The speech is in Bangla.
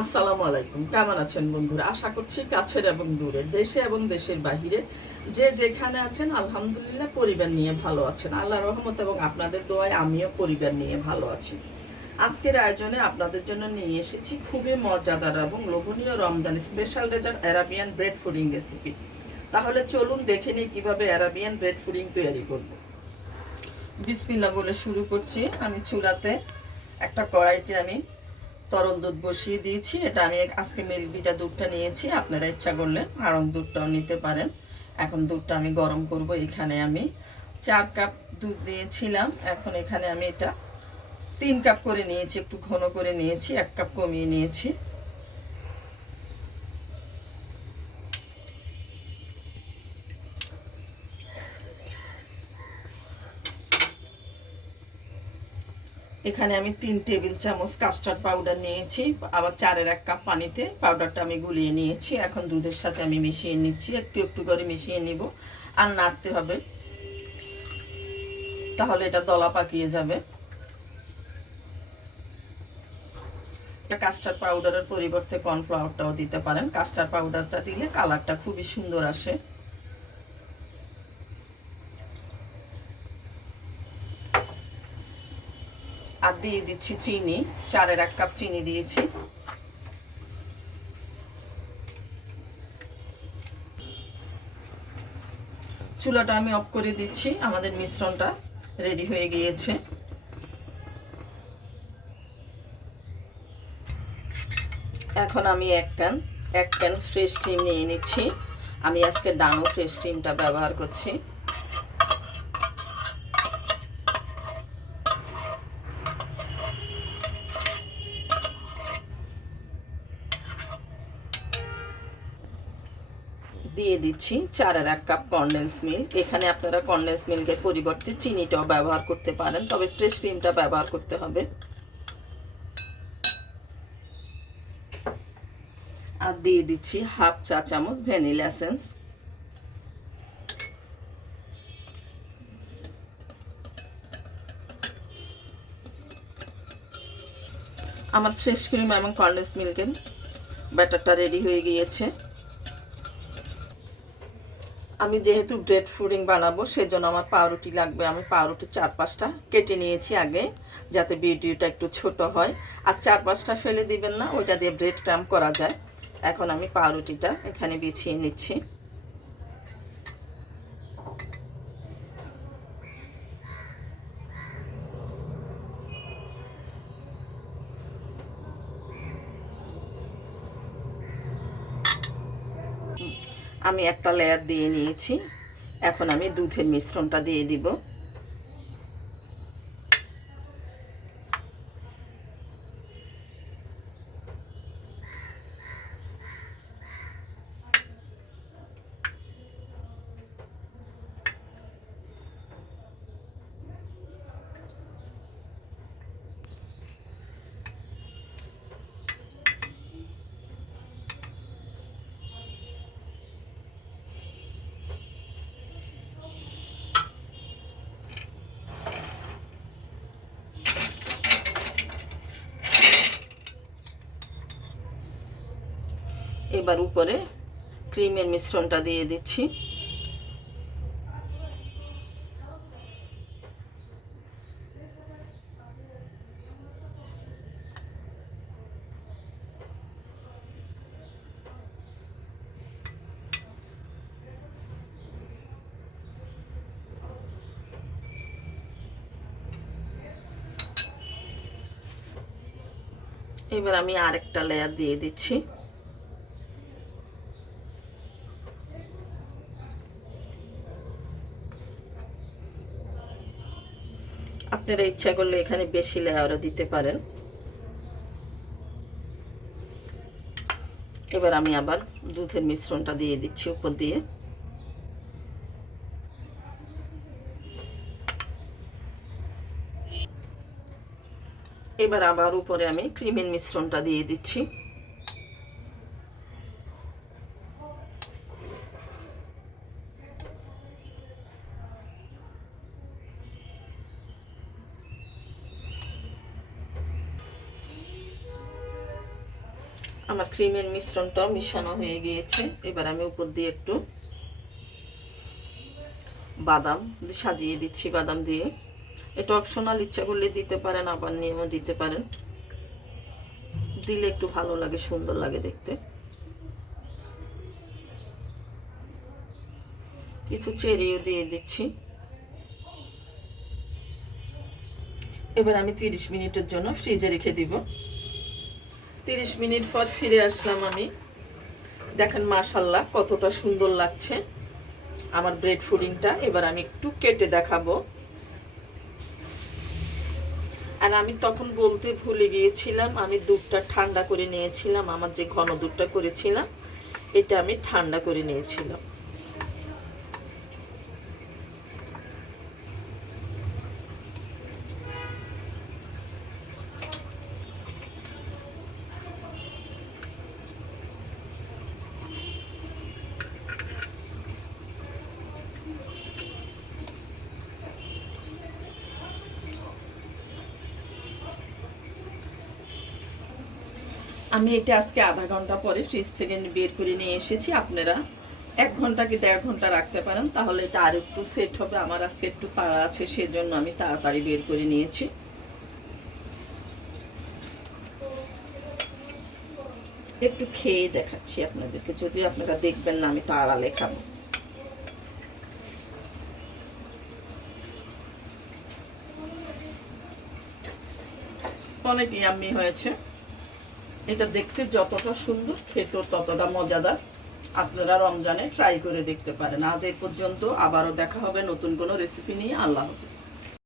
আসসালামু আলাইকুম। কেমন আছেন বন্ধুরা? আশা করছি কাছের এবং দূরের, দেশে এবং দেশের বাহিরে যে যেখানে আছেন আলহামদুলিল্লাহ পরিবার নিয়ে ভালো আছেন। আল্লাহর রহমত এবং আপনাদের দোয়ায় আমিও পরিবার নিয়ে ভালো আছি। আজকের আয়োজনে আপনাদের জন্য নিয়ে এসেছি খুবই মজাদার এবং লোভনীয় Ramzan special dessert Arabian bread pudding recipe. তাহলে চলুন দেখে নিই কীভাবে অ্যারাবিয়ান ব্রেড পুডিং তৈরি করব। বিসমিল্লাহ বলে শুরু করছি। আমি চুলাতে একটা কড়াইতে আমি তরল দুধ বসিয়ে দিয়েছি। এটা আমি আজকে মিল্ক বিটা দুধটা নিয়েছি, আপনারা ইচ্ছা করলে আড়ং দুধটাও নিতে পারেন। এখন দুধটা আমি গরম করব। এখানে আমি 4 কাপ দুধ দিয়েছিলাম, এখন এখানে আমি এটা 3 কাপ করে নিয়েছি, একটু ঘন করে নিয়েছি, 1 কাপ কমিয়ে নিয়েছি। এখানে আমি 3 টেবিল চামচ কাস্টার্ড পাউডার নিয়েছি, আবার 4-এর 1 কাপ পানিতে পাউডারটা আমি গুলিয়ে নিয়েছি। এখন দুধের সাথে আমি মিশিয়ে নিচ্ছি, একটু একটু করে মিশিয়ে নিব, আর নাড়তে হবে, তাহলে এটা দলা পাকিয়ে যাবে। কাস্টার্ড পাউডারের পরিবর্তে কর্নফ্লাওয়ারটাও দিতে পারেন। কাস্টার্ড পাউডারটা দিলে কালারটা খুবই সুন্দর আসে। আর দিয়ে দিচ্ছি চিনি, 4-এর 1 কাপ চিনি দিয়েছি। চুলাটা আমি অফ করে দিচ্ছি। আমাদের মিশ্রণটা রেডি হয়ে গিয়েছে। এখন আমি এক ক্যান ফ্রেশ ক্রিম নিয়ে নিচ্ছি। আমি আজকে ডানো ফ্রেশ ক্রিমটা ব্যবহার করছি। দিয়ে দিচ্ছি 4-এর 1 কাপ কনডেন্স মিল্ক। এখানে আপনারা কনডেন্স মিল্কের পরিবর্তে চিনিটাও ব্যবহার করতে পারেন, তবে ফ্রেশ ক্রিমটা ব্যবহার করতে হবে। আর দিয়ে দিচ্ছি 1/2 চা চামচ ভ্যানিলা এসেন্স। আমার ফ্রেশ ক্রিম এবং কনডেন্স মিল্কের ব্যাটারটা রেডি হয়ে গিয়েছে। আমি যেহেতু ব্রেড পুডিং বানাবো সেজন্য আমার পাউরুটি লাগবে। আমি পাউরুটি 4-5টা কেটে নিয়েছি আগে, যাতে ভিডিওটা একটু ছোট হয়। আর 4-5টা ফেলে দিবেন না, ওইটা দিয়ে ব্রেড ক্রাম্ব করা যায়। এখন আমি পাউরুটিটা এখানে বিছিয়ে নিচ্ছি। আমি একটা লেয়ার দিয়ে নিয়েছি। এখন আমি দুধের মিশ্রণটা দিয়ে দিব। এবার উপরে ক্রিমের মিশ্রণটা দিয়ে দিচ্ছি। এবার আমি আরেকটা লেয়ার দিয়ে দিচ্ছি। আপনারা ইচ্ছা করলে এখানে বেশি লেয়ারও দিতে পারেন। এবার আমি আবার দুধের মিশ্রণটা দিয়ে দিচ্ছি উপর দিয়ে। এবার আবার উপরে আমি ক্রিমের মিশ্রণটা দিয়ে দিচ্ছি। আমার ক্রিমের মিশ্রণটাও মিশানো হয়ে গিয়েছে। এবার আমি উপর দিয়ে একটু বাদাম সাজিয়ে দিচ্ছি, বাদাম দিয়ে। এটা অপশনাল, ইচ্ছা করলে দিতে পারেন, আবার নিয়েও দিতে পারেন। দিলে একটু ভালো লাগে, সুন্দর লাগে দেখতে। কিছু চেরিও দিয়ে দিচ্ছি। এবার আমি 30 মিনিটের জন্য ফ্রিজে রেখে দিব। 30 মিনিট পর ফিরে আসলাম আমি। দেখেন মাশাআল্লাহ কতটা সুন্দর লাগছে আমার ব্রেড পুডিংটা। এবার আমি একটু কেটে দেখাবো। আর আমি তখন বলতে ভুলে গিয়েছিলাম, আমি দুধটা ঠান্ডা করে নিয়েছিলাম। আমার যে ঘন দুধটা করেছিলাম, এটা আমি ঠান্ডা করে নিয়েছিলাম। আমি এটা আজকে আধা ঘন্টা পরে ফ্রিজ থেকে বের করে নিয়ে এসেছি। আপনারা 1 ঘন্টা কি 1.5 ঘন্টা রাখতে পারেন, তাহলে এটা আর একটু সেট হবে। আমার আজকে একটু তাড়া আছে, সেজন্য আমি তাড়াতাড়ি বের করে নিয়েছি। একটু খেয়ে দেখাচ্ছি আপনাদেরকে, যদি আপনারা দেখবেন না আমি তাড়ালে খাবো। অনেক ইয়াম্মি হয়েছে। এটা দেখতে যতটা সুন্দর, খেতেও ততটা মজাদার। আপনারা রমজানে ট্রাই করে দেখতে পারেন। আজ এই পর্যন্ত, আবারও দেখা হবে নতুন কোনো রেসিপি নিয়ে। আল্লাহ হাফেজ।